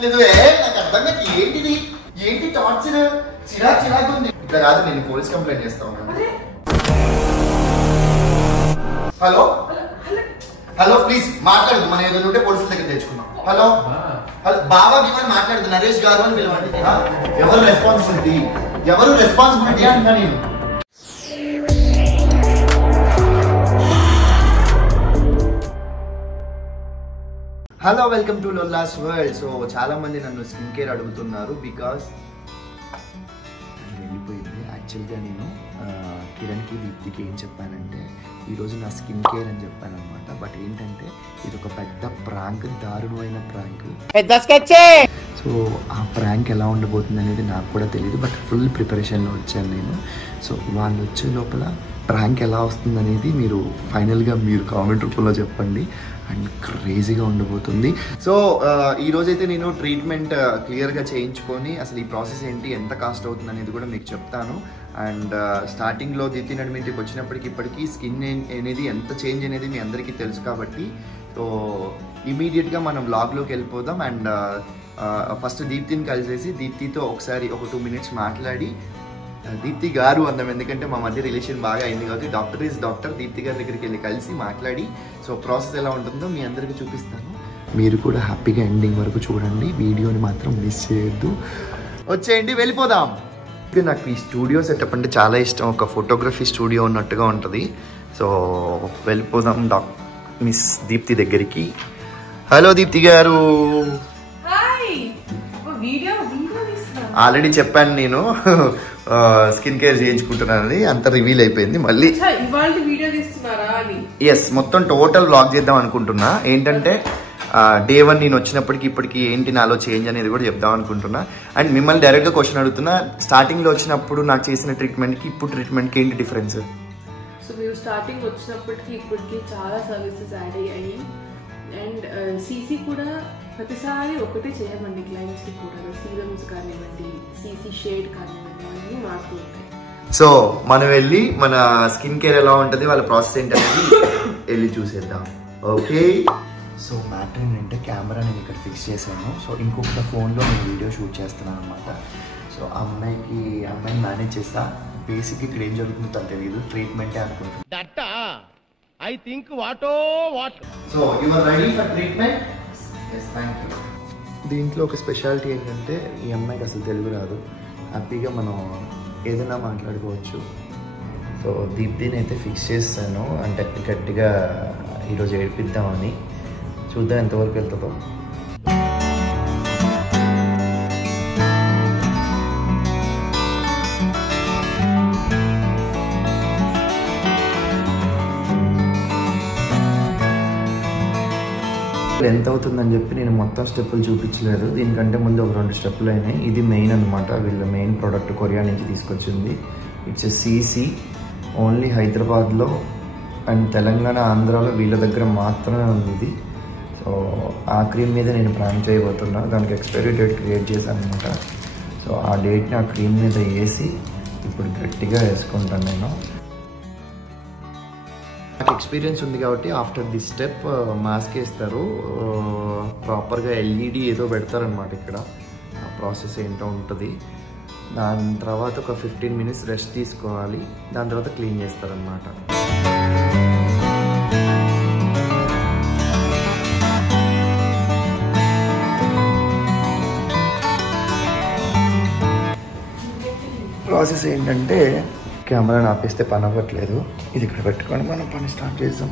కావట్లేదు. నాకు అర్థం కాదు ఏంటిది, ఏంటి టార్చర్, చిరాకు ఉంది. ఇట్లా కాదు, నేను పోలీస్ కంప్లైంట్ చేస్తాను. హలో హలో ప్లీజ్ మాట్లాడదు, మనం ఏదైనా ఉంటే పోలీసుల దగ్గర తెచ్చుకున్నాం. హలో హలో బాబా భీమని మాట్లాడదు, నరేష్ గారు అని పిలవండి. ఎవరు రెస్పాన్సిబిలిటీ అంటా నేను. Hello, welcome to Lolla's world. So చాలా మంది నన్ను స్కిన్ కేర్ అడుగుతున్నారు బికాస్ వెళ్ళిపోయింది. యాక్చువల్గా నేను కిరణ్కి దీప్తికి ఏం చెప్పానంటే ఈరోజు నా స్కిన్ కేర్ అని చెప్పాను అనమాట. బట్ ఏంటంటే ఇది ఒక పెద్ద ప్రాంక్, దారుణమైన ప్రాంక్. సో ఆ ప్రాంక్ ఎలా ఉండబోతుంది అనేది నాకు కూడా తెలియదు. బట్ ఫుల్ ప్రిపరేషన్లో వచ్చాను నేను. సో వాళ్ళు వచ్చే లోపల ప్రాంక్ ఎలా వస్తుంది అనేది మీరు ఫైనల్గా మీరు కామెంట్ రూపంలో చెప్పండి. అండ్ క్రేజీగా ఉండబోతుంది. సో ఈరోజైతే నేను ట్రీట్మెంట్ క్లియర్గా చేయించుకొని అసలు ఈ ప్రాసెస్ ఏంటి, ఎంత కాస్ట్ అవుతుంది అనేది కూడా మీకు చెప్తాను. అండ్ స్టార్టింగ్లో దీప్తి నడుమ ఇంటికి వచ్చినప్పటికి ఇప్పటికీ స్కిన్ అనేది ఎంత చేంజ్ అనేది మీ అందరికీ తెలుసు కాబట్టి సో ఇమీడియట్గా మనం వ్లాగ్లోకి వెళ్ళిపోదాం. అండ్ ఫస్ట్ దీప్తిని కలిసేసి దీప్తితో ఒకసారి ఒక 2 minutes మాట్లాడి, దీప్తి గారు అందం ఎందుకంటే మా మధ్య రిలేషన్ బాగా అయింది కాబట్టి డాక్టర్ ఈజ్ డాక్టర్, దీప్తి గారి దగ్గరికి వెళ్ళి కలిసి మాట్లాడి సో ప్రాసెస్ ఎలా ఉంటుందో మీ అందరికీ చూపిస్తాను. మీరు కూడా హ్యాపీగా ఎండింగ్ వరకు చూడండి, వీడియోని మాత్రం మిస్ చేయొద్దు. వచ్చేయండి, వెళ్ళిపోదాం. నాకు ఈ స్టూడియో సెటప్ అంటే చాలా ఇష్టం, ఒక ఫోటోగ్రఫీ స్టూడియో ఉన్నట్టుగా ఉంటుంది. సో వెళ్ళిపోదాం మిస్ దీప్తి దగ్గరికి. హలో దీప్తి గారు. ఆల్రెడీ చెప్పాను నేను స్కిన్ కేర్ చేయించుకుంటున్నానని, అంత రివీల్ అయిపోయింది. మళ్ళీ ఎస్, మొత్తం టోటల్ వ్లాగ్ చేద్దాం అనుకుంటున్నా. ఏంటంటే డే 1 నేను వచ్చినప్పటికి ఇప్పటికి ఏంటి నాలో చేంజ్ అనేది కూడా చెప్దాం అనుకుంటున్నా. అండ్ మిమ్మల్ని డైరెక్ట్గా క్వశ్చన్ అడుగుతున్నా, స్టార్టింగ్లో వచ్చినప్పుడు నాకు చేసిన ట్రీట్మెంట్కి ఇప్పుడు ట్రీట్మెంట్కి ఏంటి డిఫరెన్స్? సో మీరు స్టార్టింగ్ వచ్చినప్పటికి ఇప్పటికి చాలా సర్వీసెస్ యాడ్ అయ్యాయి. అండ్ సీసీ కూడా ప్రతిసారి ఒకటే చేయమండి, క్లయింట్స్కి కూడా సీరమ్స్ కానివ్వండి, సీసీ షేడ్ కానివ్వండి, అన్నీ మారుతూ ఉంటాయి. సో మనం వెళ్ళి మన స్కిన్ కేర్ ఎలా ఉంటుంది, వాళ్ళ ప్రాసెస్ ఏంటనేది వెళ్ళి చూసేద్దాం. ఓకే. సో మ్యాటర్ ఏంటంటే కెమెరా నేను ఇక్కడ ఫిక్స్ చేశాను. సో ఇంకొక ఫోన్లో నేను వీడియో షూట్ చేస్తున్నాను అనమాట. సో అమ్మాయిని మేనేజ్ చేస్తా. బేసిక్ ఇక్కడ ఏం జరుగుతుందో తను తెలియదు, ట్రీట్మెంటే అనుకుంటున్నాను. So you are ready for treatment? yes, thank you. దీంట్లో ఒక స్పెషాలిటీ ఏంటంటే ఈ అమ్మాయికి అసలు తెలుగు రాదు, హ్యాపీగా మనం ఏదైనా మాట్లాడుకోవచ్చు. సో దీప్తిని అయితే ఫిక్స్ చేస్తాను, అంటే గట్టిగా ఈరోజు ఏడిపిద్దామని. చూద్దాం ఎంతవరకు వెళ్తుందో. ఎంత అవుతుందని చెప్పి నేను మొత్తం స్టెప్పులు చూపించలేదు, దీనికంటే ముందు ఒక 2 స్టెప్పులు అయినాయి. ఇది మెయిన్ అనమాట, వీళ్ళ మెయిన్ ప్రోడక్ట్ కొరియా నుంచి తీసుకొచ్చింది. ఇట్స్ సీసీ, ఓన్లీ హైదరాబాద్లో అండ్ తెలంగాణ, ఆంధ్రాలో వీళ్ళ దగ్గర మాత్రమే ఉంది ఇది. సో ఆ క్రీమ్ మీద నేను ప్రాంక్ చేయబోతున్నా. దానికి ఎక్స్పైరీ డేట్ క్రియేట్ చేశాను అనమాట. సో ఆ డేట్ని ఆ క్రీమ్ మీద వేసి ఇప్పుడు గట్టిగా వేసుకుంటాను నేను. నాకు ఎక్స్పీరియన్స్ ఉంది కాబట్టి ఆఫ్టర్ దిస్ స్టెప్ మాస్క్ వేస్తారు, ప్రాపర్గా ఎల్ఈడి ఏదో పెడతారనమాట ఇక్కడ. ఆ ప్రాసెస్ ఏంటో ఉంటుంది. దాని తర్వాత ఒక 15 minutes రెస్ట్ తీసుకోవాలి, దాని తర్వాత క్లీన్ చేస్తారనమాట. ప్రాసెస్ ఏంటంటే కెమెరాని ఆపేస్తే పని అవ్వట్లేదు, ఇది ఇక్కడ పెట్టుకొని మనం పని స్టార్ట్ చేద్దాం.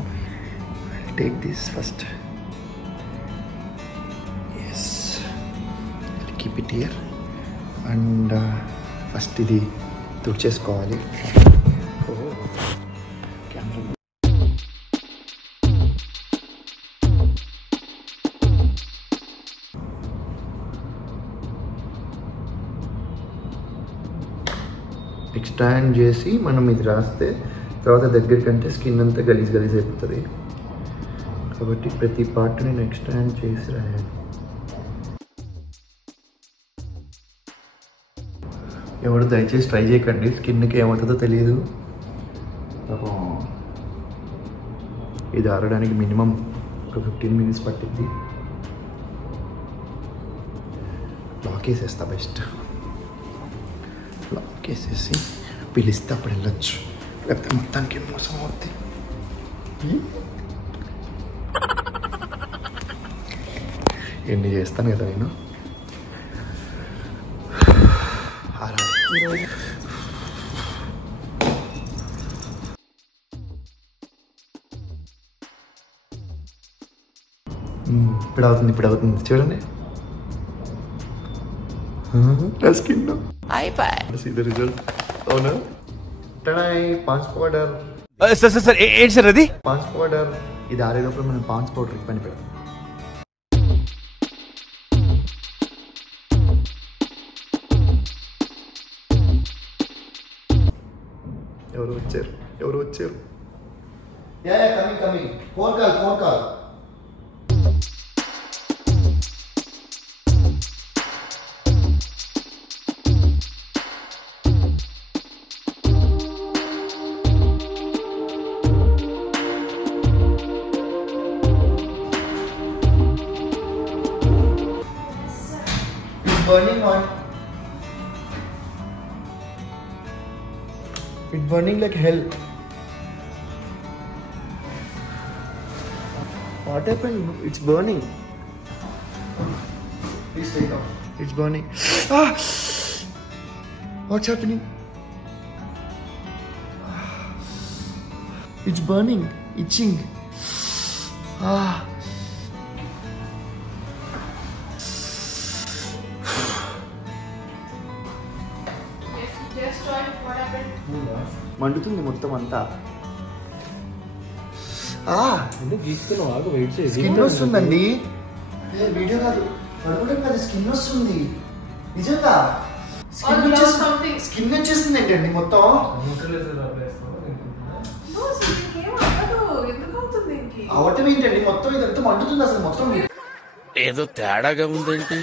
Take this first, yes, keep it here. And first ఇది తుడిచేసుకోవాలి. కెమెరా ఎక్స్టాండ్ చేసి మనం ఇది రాస్తే తర్వాత దగ్గరికంటే స్కిన్ అంతా గలీజ్ అయిపోతుంది కాబట్టి ప్రతి పార్ట్ నేను ఎక్స్టాండ్ చేసి రాయాలి. ఎవరు దయచేసి ట్రై చేయకండి, స్కిన్కి ఏమవుతుందో తెలియదు. ఇది ఆరడానికి మినిమం ఒక 15 minutes పట్టింది. లాక్ వేసేస్తా బెస్ట్. లాక్ వేసేసి పిలిస్తే అప్పుడు వెళ్ళొచ్చు, లేకపోతే మొత్తానికి మోసం అవుద్ది. ఎన్ని చేస్తాను కదా నేను. ఇప్పుడు అవుతుంది చూడండి. స్కిన్ అయిపోయి రిజల్ట్. అవునా పాన్స్ పౌడర్. సార్ ఏంటి సార్ అది? Pond's powder. ఇది ఆరేటప్పుడు మనం పాన్స్ పౌడర్ పని పెడతాం. ఎవరు వచ్చారు? Coming. Phone call. Burning on. It's burning like hell. What happened? It's burning. Please take off. It's burning. Ah! What's happening? It's burning. Itching. Ah. మండుతుంది మొత్తం అంతా. స్కిన్ వస్తుందండి. వీడియో కాదు, పడుకోవడం కాదు, స్కిన్ వస్తుంది నిజంగా. స్కిన్ వచ్చేస్తుంది ఏంటండి మొత్తం. అవటం ఏంటండి మొత్తం ఇదంతా మండుతుంది అసలు మొత్తం. ఏదో తేడాగా ఉందేంటి?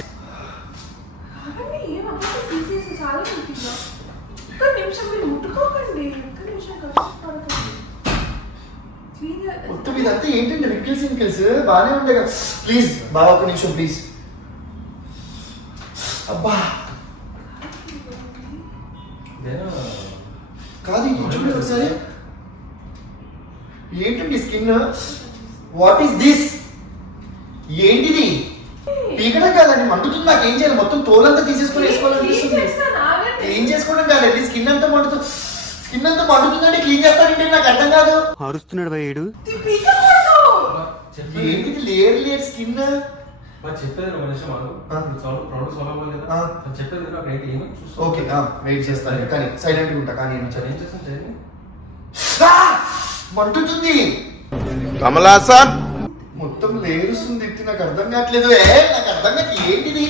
మొత్తం ఇదంతా ఏంటండి? రింకిల్స్ బాగానే ఉండే కదా. ప్లీజ్ బాగా ఒక నిమిషం ప్లీజ్. అబ్బా కాదు, చూడండి ఒకసారి. ఏంటండి స్కిన్? What is this? ఏంటిది? పీకడం కాదండి, మండుతుంది. నాకు ఏం చేయాలి? మొత్తం తోలంతా తీసేసుకొని వేసుకోవాలనిపిస్తుంది. ఏం చేసుకోవడం కాదండి, స్కిన్ అంతా మండుతుంది. స్కిన్ అంతా మండుతుందంటే క్లీన్ చేస్తానంటే నాకు అర్థం కాదు. అరుస్తున్నాడు భయ్యుడు. ఏంటిది? Layer skin. ఓకే వెయిట్ చేస్తాను కానీ సైలెంట్ గా ఉంటా. కానీ మంటుతుంది కమలాసన్. మొత్తం లేరుస్తుంది. నాకు అర్థం కావట్లేదు. నాకు అర్థం కాదు ఏంటిది.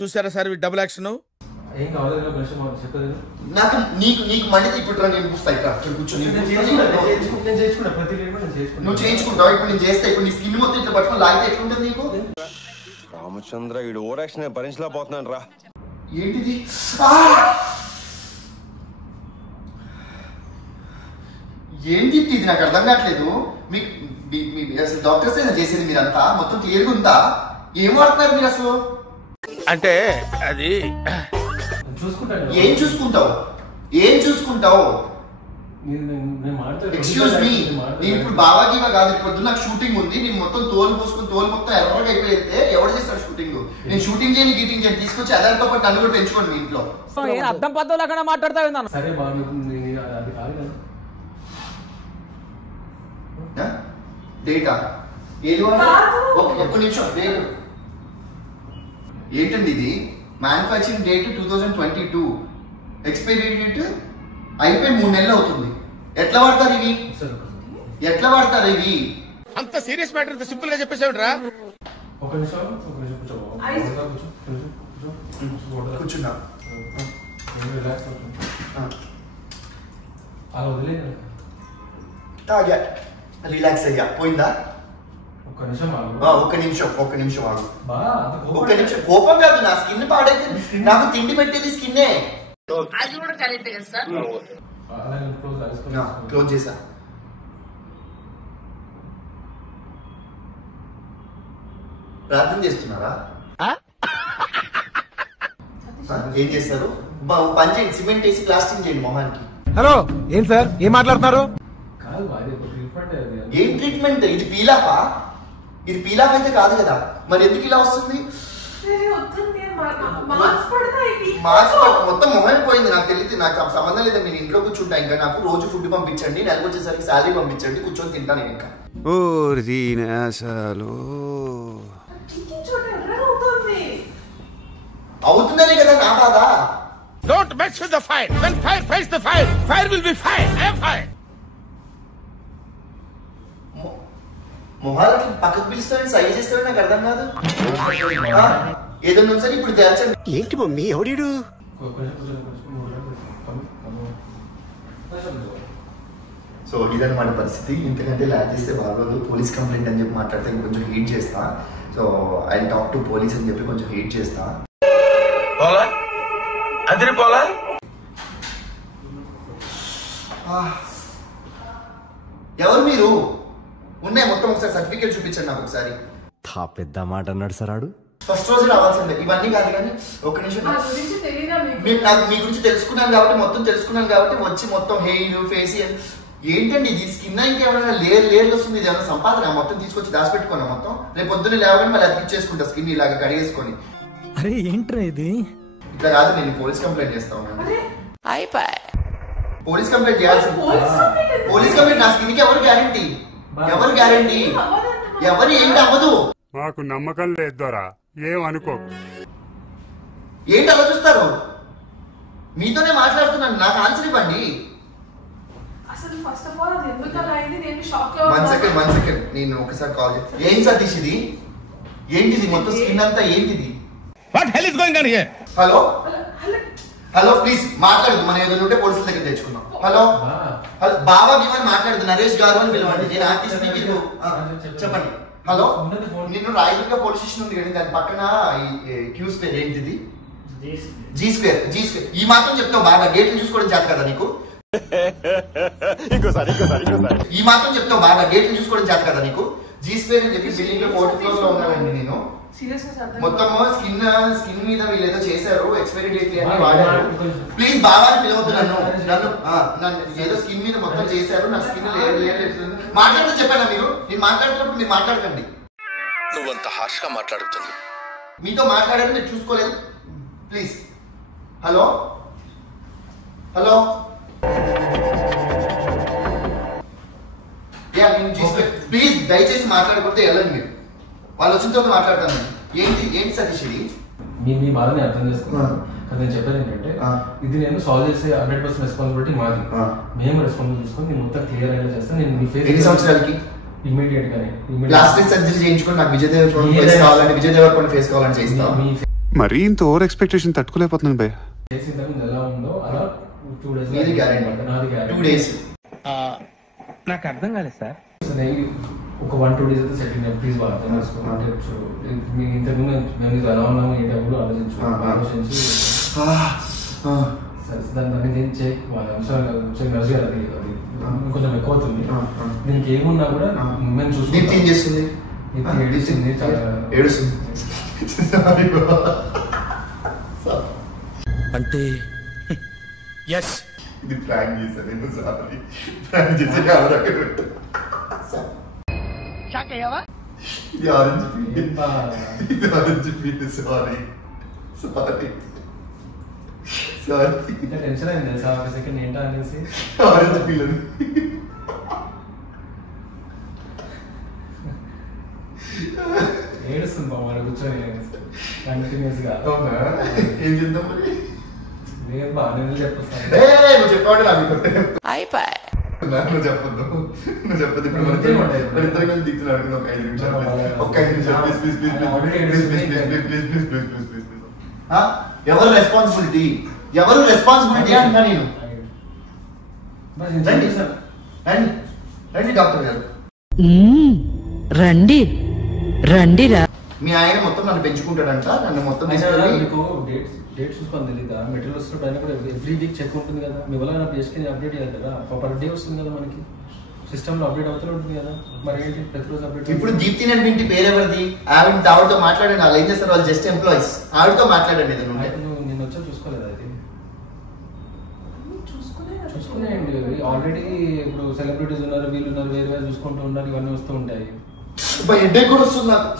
చూసారా సార్ డబుల్ యాక్షన్? నాకు నీకు మండితే ఇప్పుడు నేను కూర్చొని నువ్వు చేయించుకుంటావు. ఇప్పుడు నేను చేస్తా. ఇప్పుడు నీ స్కిన్ మొత్తం ఇట్లా పట్టుకొని లాగితే ఎట్లుంటుంది నీకు? రామచంద్ర ఈ ఓవరాక్షన్ భరించలేకపోతున్నాను రా. ఏంటిది? ఏంటి ఇది? నాకు అర్థం కావట్లేదు. మీకు అసలు డాక్టర్స్ అయినా చేసేది మీరంతా మొత్తం క్లియర్గా ఉందా? ఏం వాడుతున్నారు మీరు అసలు? అంటే అది ఏం చూసుకుంటావు? ఎక్స్క్యూజ్ మీ, నేను ఇప్పుడు బావాజీవా కాదు. ఇప్పుడు నాకు షూటింగ్ ఉంది. నేను మొత్తం తోలు పోసుకుని తోలు మొత్తం ఎర్రగా అయిపోయితే ఎవరు చేస్తాడు షూటింగ్? నేను షూటింగ్ చేయని గీటింగ్ చేయని తీసుకొచ్చి అదారితో పాటు నన్ను కూడా పెంచుకోండి మీ ఇంట్లో. అర్థం పద్ధతులు మాట్లాడతా డేటా ఏది? ఒక్క నిమిషం. డేట్ ఏంటండి ఇది? మ్యానుఫ్యాక్చరింగ్ డేట్ 2022, ఎక్స్పైరీ డేట్ అయిపోయి 3 నెలలు అవుతుంది. ఎట్లా వాడతారు ఇవి? అంత సీరియస్ మ్యాటర్ సింపుల్ గా చెప్పేసావురా. కూర్చున్నా. రిలాక్స్ అయ్యా. పోయిందా? ఒక్క నిమిషం ఆగు. ఒక్క నిమిషం. కోపం కాదు, నా స్కిన్ పాడైతే నాకు తిండి పెట్టేది స్కిన్నే. క్లోజ్ చేసా. ప్రార్థన చేస్తున్నారా? ఏం చేస్తారు? పని చేయండి, సిమెంట్ వేసి ప్లాస్టింగ్ చేయండి మొహానికి. హలో ఏం సార్ ఏం మాట్లాడుతున్నారు? ఏం ట్రీట్మెంట్? ఇది పీలాఫా? ఇది పీలాఫ్ అయితే కాదు కదా, మరి ఎందుకు ఇలా వస్తుంది? మార్క్స్ మొత్తం మొహం పోయింది. నాకు తెలియదు, నాకు సంబంధం లేదు. నేను ఇంట్లో కూర్చుంటా, ఇంకా నాకు రోజు ఫుడ్ పంపించండి, నెలకు వచ్చేసరికి శాలరీ పంపించండి, కూర్చొని తింటాను నేను. ఇంకా అవుతుందనే కదా నా బాధ. Don't mess with the fire. When fire fights the fire, fire will be fire. I am fire. మొహాలకి పక్కకు పిలుస్తాడని సై చేస్తాడు, నాకు అర్థం కాదు. ఏదన్నా సరే ఇప్పుడు తేల్చండి. ఏంటి మమ్మీ ఎవడీడు? సో ఇదన్నమాట పరిస్థితి. ఇంతకంటే ల్యాక్ చేస్తే బాగోదు. పోలీస్ కంప్లైంట్ అని చెప్పి మాట్లాడితే కొంచెం హీట్ చేస్తా. So I talk to police అని చెప్పి కొంచెం హీట్ చేస్తా. ఎవరు మీరు? ఉన్నాయి మొత్తం, ఒకసారి సర్టిఫికేట్ చూపించండి నాకు ఒకసారి. పెద్ద మాట అన్నాడు సార్ ఆడు. ఫస్ట్ రోజు రావాల్సిందే. ఇవన్నీ కాదు కానీ ఒక్క నిమిషం, నాకు మీ గురించి తెలుసుకున్నాను కాబట్టి, మొత్తం తెలుసుకున్నాను కాబట్టి వచ్చి మొత్తం హెయిర్ ఫేస్ ఏంటండి ఇది? స్కిన్ ఇంకేమైనా లేయర్లు వస్తుంది. ఇది ఏమైనా సంపాదన? మొత్తం తీసుకొచ్చి దాచిపెట్టుకున్నా. మొత్తం రేపు పొద్దున్నే లేవగానే మళ్ళీ అతికిచ్చేసుకుంటా స్కిన్ ఇలాగా కడిగేసుకొని. అరే ఏంట్రా ఇది? ఇట్లా కాదు, నేను పోలీస్ కంప్లైంట్ చేస్తా ఉన్నాను. పోలీస్ కంప్లైంట్ చేయాల్సింది. Police complaint. నా స్కిన్ కి ఎవరు గ్యారంటీ? ఎవరు గ్యారంటీ? ఎవరు ఏంటి అవ్వదు? మాకు నమ్మకం లేదు దొరా, ఏమనుకో. ఏంటి అలా చూస్తారు? మీతోనే మాట్లాడుతున్నాను, నాకు ఆన్సర్ ఇవ్వండి. వన్ సెకండ్ నేను ఒకసారి కాల్ చేస్తాను. ఏం సతీష్ ఇది? ఏంటిది? మొత్తం స్కిన్ అంతా ఏంటిది? What hell is going on here? Hello hello please మాట్లాడదు. మనం ఏదైనా ఉంటే పోలీసుల దగ్గర తెచ్చుకుందాం. హలో బాబా భీమని మాట్లాడదు. నరేష్ గారు అని పిలవండి. నేను ఆర్టిస్ట్. చెప్పండి. హలో, నిన్ను రాయదుర్గ పోలీస్ స్టేషన్ ఉంది కానీ దాని పక్కన క్యూ స్క్వేర్ ఏంటిది? G square. ఈ మాత్రం చెప్తావు బాగా. గేట్లు చూసుకోవడం చేత కదా నీకు? ఈ మాత్రం చెప్తావు బాగా. గేట్లు చూసుకోవడం చేత కదా నీకు? జీ స్క్వేర్ అని చెప్పి బిల్డింగ్ లో 4th floor లో ఉన్నానండి నేను. మొత్తం స్కిన్ మీద వీళ్ళు ఏదో చేశారు, ఎక్స్పైరీ డేట్ అని వాడారు. ప్లీజ్ బాగా పిలవద్దు నన్ను. ఏదో స్కిన్ మీద మొత్తం చేశారు. నా స్కిన్ మాట్లాడితే చెప్పాను మీరు. నేను మాట్లాడుతున్నప్పుడు మీరు మాట్లాడకండి. నువ్వంత హార్ష్ గా మాట్లాడుతుంది. మీతో మాట్లాడారు, మీరు చూసుకోలేదు. ప్లీజ్. హలో ప్లీజ్ దయచేసి మాట్లాడకపోతే వెళ్ళండి మీరు. వాళ్ళు వచ్చిన తర్వాత మాట్లాడతాను. ఏంటి సతీష్ ఇది? మీ బాధని అర్థం చేసుకున్నాను. నేను చెప్పేది ఏంటంటే, ఇది నేను సాల్వ్ చేసే 100% రెస్పాన్సిబిలిటీ మాది. మేము రెస్పాన్సిబిలిటీ తీసుకొని నేను మొత్తం క్లియర్ అయ్యేలా చేస్తాను. నేను మీ ఫేస్. ఎన్ని సంవత్సరాలకి? ఇమీడియట్ గానే ప్లాస్టిక్ సర్జరీ చేయించుకొని నాకు విజయ్ దేవరకొండ ఫేస్ కావాలంటే విజయ్ దేవరకొండ ఫేస్ కావాలని చేస్తాను. మరీ ఇంత ఓవర్ ఎక్స్పెక్టేషన్ తట్టుకోలేకపోతున్నాను భయ. చేసిన ఎలా ఉందో అలా 2 days. మీది గ్యారెంటీ? నాది 2 days. నాకు అర్థం కాలేదు సార్. ఒక 1-2 days అయితే సెటిల్ అయ్యాం. ప్లీజ్ బాగా అర్థం చేసుకోండి. మీ ఇంతకుముందు మేము ఎలా ఉన్నాము ఏంటి కూడా ఆలోచించి దాన్ని ఏం చేయి. అది కొంచెం ఎక్కువ అవుతుంది. దీనికి ఏమున్నా కూడా మేము చూసుకుంటాం. అంటే ఎస్ ఇది ప్రాంక్ చేశాను నేను. సారీ, ప్రాంక్ చేసి కెమెరా పెట్టు. ఇది ఆరెంజ్ పీల్. సారీ టెన్షన్ అయింది సార్. ఒక సెకండ్ ఏంటా అనేసి ఆరెంజ్ పీల్ అది. ఏడుస్తుంది బాబు మన కూర్చొని కంటిన్యూస్ గా. ఏం చేద్దాం మరి? నేను బాగా చెప్పేస్తాను. నువ్వు చెప్పాడు నాకు నువ్వు చెప్పొద్దు. నువ్వు చెప్పదు. ఇప్పుడు మన ఇద్దరి మీద దిగుతున్నాడు. ఒక 5 నిమిషాలు ప్లీజ్. ఎవరు రెస్పాన్సిబిలిటీ అంటున్నా నేను. రండి డాక్టర్ గారు. రండిరా. మీ ఆయన మొత్తం నన్ను పెంచుకుంటాడంట. నన్ను మొత్తం మీకు డేట్ చూసుకొని తెలీదా? మెటీరియల్ వస్తున్నప్పుడు అయినా కూడా ఎవ్రీ వీక్ చెక్ ఉంటుంది కదా. మీ వల్ల నా పేజ్కి అప్డేట్ చేయాలి కదా. పర్ డే వస్తుంది కదా మనకి. సిస్టమ్ లో అప్డేట్ అవుతూనే ఉంటుంది కదా. మరి ఏంటి ప్రతిరోజు అప్డేట్? ఇప్పుడు దీప్తి నన్ను ఇంటి పేరు ఎవరిది? ఆవిడతో మాట్లాడండి. వాళ్ళు ఏం చేస్తారు? వాళ్ళు జస్ట్ ఎంప్లాయీస్. ఆవిడతో మాట్లాడండి. నేను వచ్చాను ఆల్రెడీ ఇప్పుడు సెలబ్రిటీస్ ఉన్నారు, వీళ్ళు ఉన్నారు, వేరే వేరే చూసుకుంటూ ఉన్నారు, ఇవన్నీ వస్తూ ఉంటాయి. హెడ్ఏక్ కూడా వస్తుంది నాకు.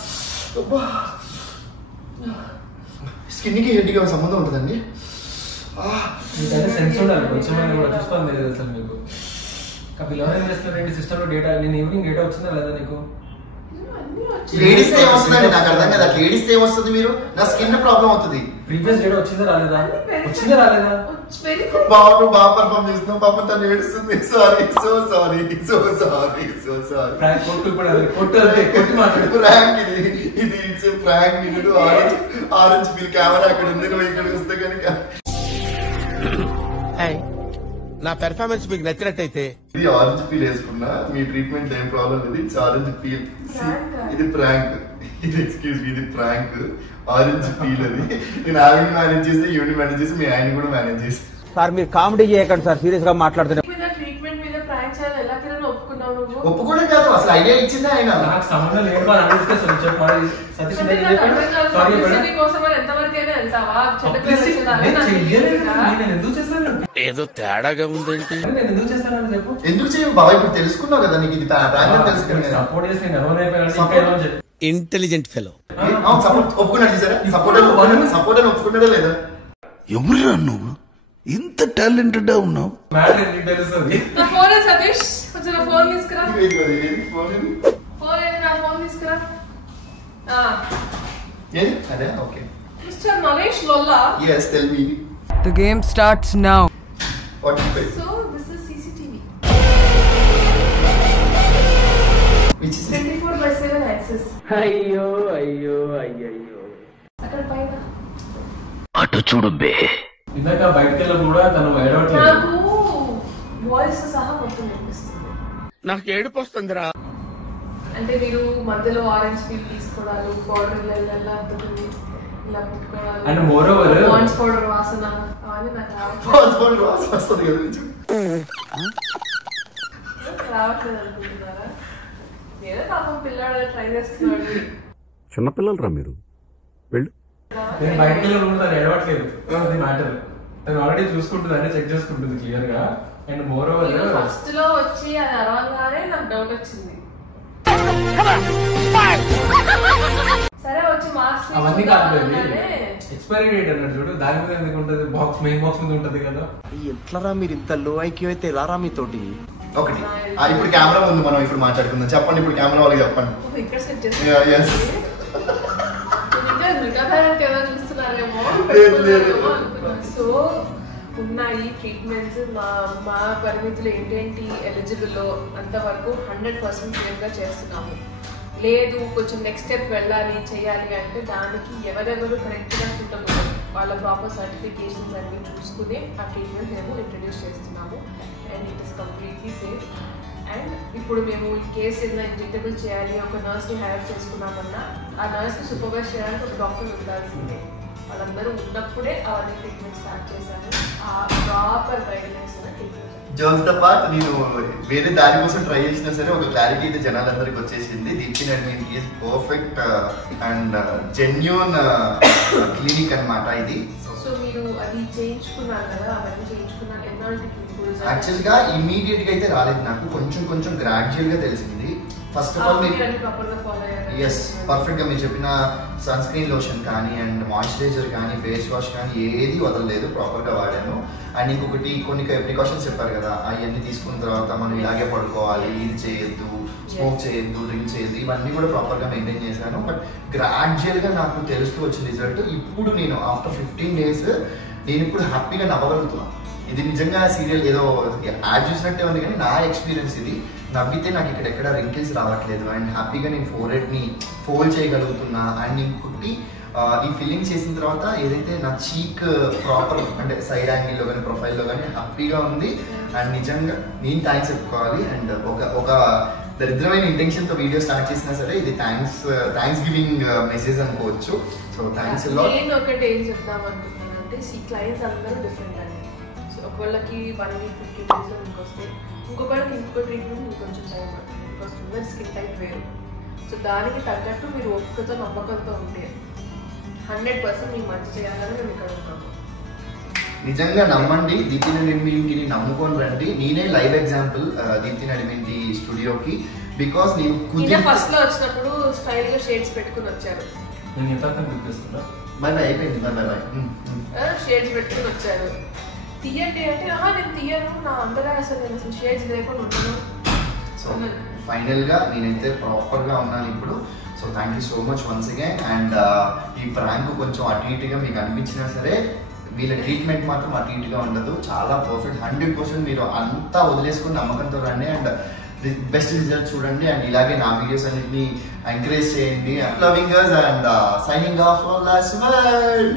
స్కిన్కి హెడ్కి ఏమైనా సంబంధం ఉంటుందండి? మీకైతే సెన్స్ ఉండాలి కొంచెమైనా కూడా. చూసుకోవాలి లేదు అసలు మీకు. వీళ్ళు ఎవరైనా చేస్తున్నారండి సిస్టంలో డేటా. నేను ఈవినింగ్ డేటా వచ్చిందా లేదా నీకు? లేడీస్తే ఏమొస్తుందండి నాకు అర్థం కదా. లేడీస్తే ఏమొస్తుంది? మీరు నా స్కిన్ ప్రాబ్లం అవుతుంది. ప్రీవియస్ డేటా వచ్చిందా రాలేదా? వచ్చిందా రాలేదా? బాబు బాగా పర్ఫార్మ్ చేస్తున్నావు. పాపం తను ఏడుస్తుంది. Sorry so sorry so sorry so sorry. కొట్టు మాట్లాడు. ప్రాంక్ ఇది ఇట్స్ ప్రాంక్. ఇది ఆరెంజ్ ఫీల్ కెమెరా అక్కడ ఉంది, నువ్వు ఇక్కడికి వస్తే కనుక. నా పెర్ఫార్మెన్స్ మీకు నచ్చినట్టయితే ఇది ఆరెంజ్ ఫీల్ వేసుకున్నా, మీ ట్రీట్మెంట్ ఏం ప్రాబ్లం లేదు. It's orange feel. ఇది ప్రాంక్. ఇది ఎక్స్క్యూజ్ మీ, ఇది ప్రాంక్. ఆరెంజ్ ఫీల్ అది. నేను ఆవిని మేనేజ్ చేసి, ఈవిని మేనేజ్ చేసి, మీ ఆయన కూడా మేనేజ్ చేసి. సార్ మీరు కామెడీ చేయకండి సార్, సీరియస్ గా మాట్లాడుతున్నారు. ట్రీట్మెంట్ మీద ప్రాంక్ చేయాలి ఎలా ఒప్పుకున్నావు నువ్వు? ఒప్పుకోవడం కాదు, అసలు ఐడియా ఇచ్చింది ఆయన. నాకు సంబంధం లేదు అని అడిగితే చెప్పాలి. ఎంతవరకైనా వెళ్తావా? నేను ఎందుకు చేస్తాను? ఏదో తేడాగా ఉందేంటి? నేను ఎందుకు చేస్తానని చెప్పు. ఎందుకు చేయవు బాబా? ఇప్పుడు తెలుసుకున్నావు కదా, నీకు ఇది తెలుసుకున్నావు. సపోర్ట్ చేసి నేను ఎవరైనా ఇంటెలిజెంట్ ఫెలో. ఒప్పుకున్నాడు సరే. సపోర్ట్ అని ఒప్పుకున్నాడా లేదా? ఎవరురా నువ్వు ఇంత టాలెంటెడ్ ఉన్నావు? మ్యాటర్ ఎందుకు తెలుస్తుంది? సతీష్ కొంచెం ఫోన్ తీసుకురా. ఫోన్ తీసుకురా. అదే okay. Mister Naresh Lolla. Yes, tell me. The game starts now. What you pay? So this is CCTV. Which is 24/7 access. అయ్యో. అక్కడ పైన అటు చూడు బే. ఇందాక బయటకు వెళ్ళి కూడా తను ఏడవట్లేదు. నాకు వాయిస్ సహా మొత్తం వినిపిస్తుంది. నాకు ఏడుపు వస్తుందిరా. అంటే మీరు మధ్యలో ఆరెంజ్ ఫీల్ తీసుకోవడాలు, పౌడర్ ఇలా అద్దుకుని ఇలా పెట్టుకోవాలి. And moreover Pond's powder వాసన అవన్నీ నాకు రావట్లేదు అనుకుంటున్నారా? ఏదో పాపం పిల్లాడు ట్రై చేస్తున్నాడు. చిన్నపిల్లలు రా మీరు. వెళ్ళు. నేను బయటకు వెళ్ళి కూడా తను ఏడవట్లేదు. అది మ్యాటర్. తను ఆల్రెడీ చూసుకుంటుంది, అన్ని చెక్ చేసుకుంటుంది క్లియర్ గా. అండ్ మోర్ ఓవర్ ఫస్ట్ లో వచ్చి అది అరవంగానే నాకు డౌట్ వచ్చింది. సరే వచ్చి మాస్క్ అవన్నీ కాదు, ఎక్స్పైరీ డేట్ అన్నాడు చూడు, దాని మీద ఎందుకు ఉంటుంది? బాక్స్ మెయిన్ బాక్స్ మీద ఉంటది కదా. ఎట్లరా మీరు ఇంత లో ఐక్యూ అయితే రారా మీతోటి? ఒకటి ఇప్పుడు కెమెరా ముందు మనం ఇప్పుడు మాట్లాడుకుందాం. చెప్పండి ఇప్పుడు కెమెరా వాళ్ళకి చెప్పండి. ఇక్కడ సెట్ సో ఉన్నాయి ట్రీట్మెంట్స్. మా పరిమితులు ఏంటేంటి ఎలిజిబుల్ అంతవరకు 100% క్లియర్గా చేస్తున్నాము. లేదు కొంచెం నెక్స్ట్ స్టెప్ వెళ్ళాలి చేయాలి అంటే దానికి ఎవరెవరు కరెక్ట్గా సూటబుల్ వాళ్ళ ప్రాపర్ సర్టిఫికేషన్స్ అన్ని చూసుకుని ఆ ట్రీట్మెంట్ మేము ఇంట్రడ్యూస్ చేస్తున్నాము. And it is completely safe. And ఇప్పుడు మేము ఈ కేసు ఏదైనా ఇంజెక్టబుల్ చేయాలి, ఒక నర్స్ని హైర్ చేసుకున్నామన్నా ఆ నర్స్ని సూపర్వైజ్ చేయడానికి ఒక డాక్టర్ ఉండాల్సిందే. వాళ్ళందరూ ఉన్నప్పుడే అవన్నీ ట్రీట్మెంట్ స్టార్ట్ చేశాను. ఆ ప్రాపర్ గైడ్లైన్స్ ఉన్న ట్రీట్మెంట్. జోక్స్ తో పాటు నేను వేరే దాని కోసం ట్రై చేసినా సరే ఒక క్లారిటీ అయితే జనాలందరికి వచ్చేసింది. Deepti and is perfect and genuine clinic అన్నమాట ఇది. సో మీరు అది చేయించుకున్నారు కదా, అవన్నీ చేయించుకున్నారు. ఎన్నాళ్ళకి యాక్చువల్ గా ఇమీడియట్ గా అయితే రాలేదు నాకు, కొంచెం గ్రాడ్యువల్ గా తెలిసింది. First of all is perfect గా మీరు చెప్పిన సన్ స్క్రీన్ లోషన్ కానీ అండ్ మాయిశ్చరైజర్ కానీ ఫేస్ వాష్ కానీ ఏది వదలలేదు, ప్రాపర్ గా వాడాను. అండ్ ఇంకొకటి కొన్ని ప్రికాషన్స్ చెప్పారు కదా, అవన్నీ తీసుకున్న తర్వాత మనం ఇలాగే పడుకోవాలి, ఇది చేయొద్దు, స్మోక్ చేయొద్దు, డ్రింక్ చేయొద్దు, ఇవన్నీ కూడా ప్రాపర్ గా మెయింటైన్ చేశాను. బట్ గ్రాడ్యువల్ గా నాకు తెలుస్తూ వచ్చిన రిజల్ట్ ఇప్పుడు నేను ఆఫ్టర్ 15 days నేను ఇప్పుడు హ్యాపీగా నవ్వగలుగుతున్నాను. ఇది నిజంగా సీరియల్ ఏదో యాడ్ చూసినట్టే ఉంది కానీ నా ఎక్స్పీరియన్స్ ఇది. నవ్వితే నాకు ఇక్కడ ఎక్కడ రింకిల్స్ రావట్లేదు అండ్ హ్యాపీగా నేను ఫోర్హెడ్ని ఫోల్డ్ చేయగలుగుతున్నా. అండ్ ఇంకొకటి ఈ ఫిల్లింగ్ చేసిన తర్వాత ఏదైతే నా చీక్ ప్రాపర్ అంటే సైడ్ యాంగిల్లో కానీ ప్రొఫైల్లో కానీ హ్యాపీగా ఉంది. అండ్ నిజంగా నేను థ్యాంక్స్ చెప్పుకోవాలి. అండ్ ఒక దరిద్రమైన ఇంటెన్షన్తో వీడియో స్టార్ట్ చేసినా సరే ఇది థ్యాంక్స్ గివింగ్ మెసేజ్ అనుకోవచ్చు. So thanks lot. నేను ఒకటి ఏం చెప్దాం అనుకుంటున్నాను అంటే క్లయింట్స్ అందరూ డిఫరెంట్ అండి. సో ఒకళ్ళకి 1 week 15 daysలో మీకు వస్తే, ఇంకొకళ్ళకి ఇంకొక ట్రీట్మెంట్ మీకు కొంచెం టైం పడుతుంది, బికాస్ అందరి స్కిన్ టైప్ వేరు. సో దానికి తగ్గట్టు మీరు ఒక్కతో నమ్మకంతో ఉంటే 100% మీకు మంచి చేయాలని మేము ఇక్కడ ఉన్నాము. నిజంగా నమ్మండి, దీప్తి నడిమింటిని నమ్ముకొని రండి. నేనే లైవ్ ఎగ్జాంపుల్ దీప్తి నడిమింటి స్టూడియోకి. బికాస్ నేను ఫస్ట్ లో వచ్చినప్పుడు స్టైల్ గా షేడ్స్ పెట్టుకుని వచ్చారు. నేను ఎంత గుర్తిస్తున్నా బై బై అయిపోయింది. బై బై షేడ్స్ పెట్టుకుని వచ్చారు. తీయండి అంటే నేను తీయను, నా అందరూ అసలు షేడ్స్ లేకుండా ఉంటాను. సో ఫైనల్ గా నేనైతే ప్రాపర్ గా ఉన్నాను ఇప్పుడు. So thank you so much once again. And ఈ ప్రాంక్ కొంచెం అటు ఇటుగా మీకు అనిపించినా సరే వీళ్ళ ట్రీట్మెంట్ మాత్రం అటు ఇటుగా ఉండదు, చాలా పర్ఫెక్ట్. 100% మీరు అంతా వదిలేసుకుని నమ్మకంతో రండి అండ్ బెస్ట్ రిజల్ట్ చూడండి. అండ్ ఇలాగే నా వీడియోస్ అన్నిటిని ఎంకరేజ్ చేయండి. Loving us and signing off for last word.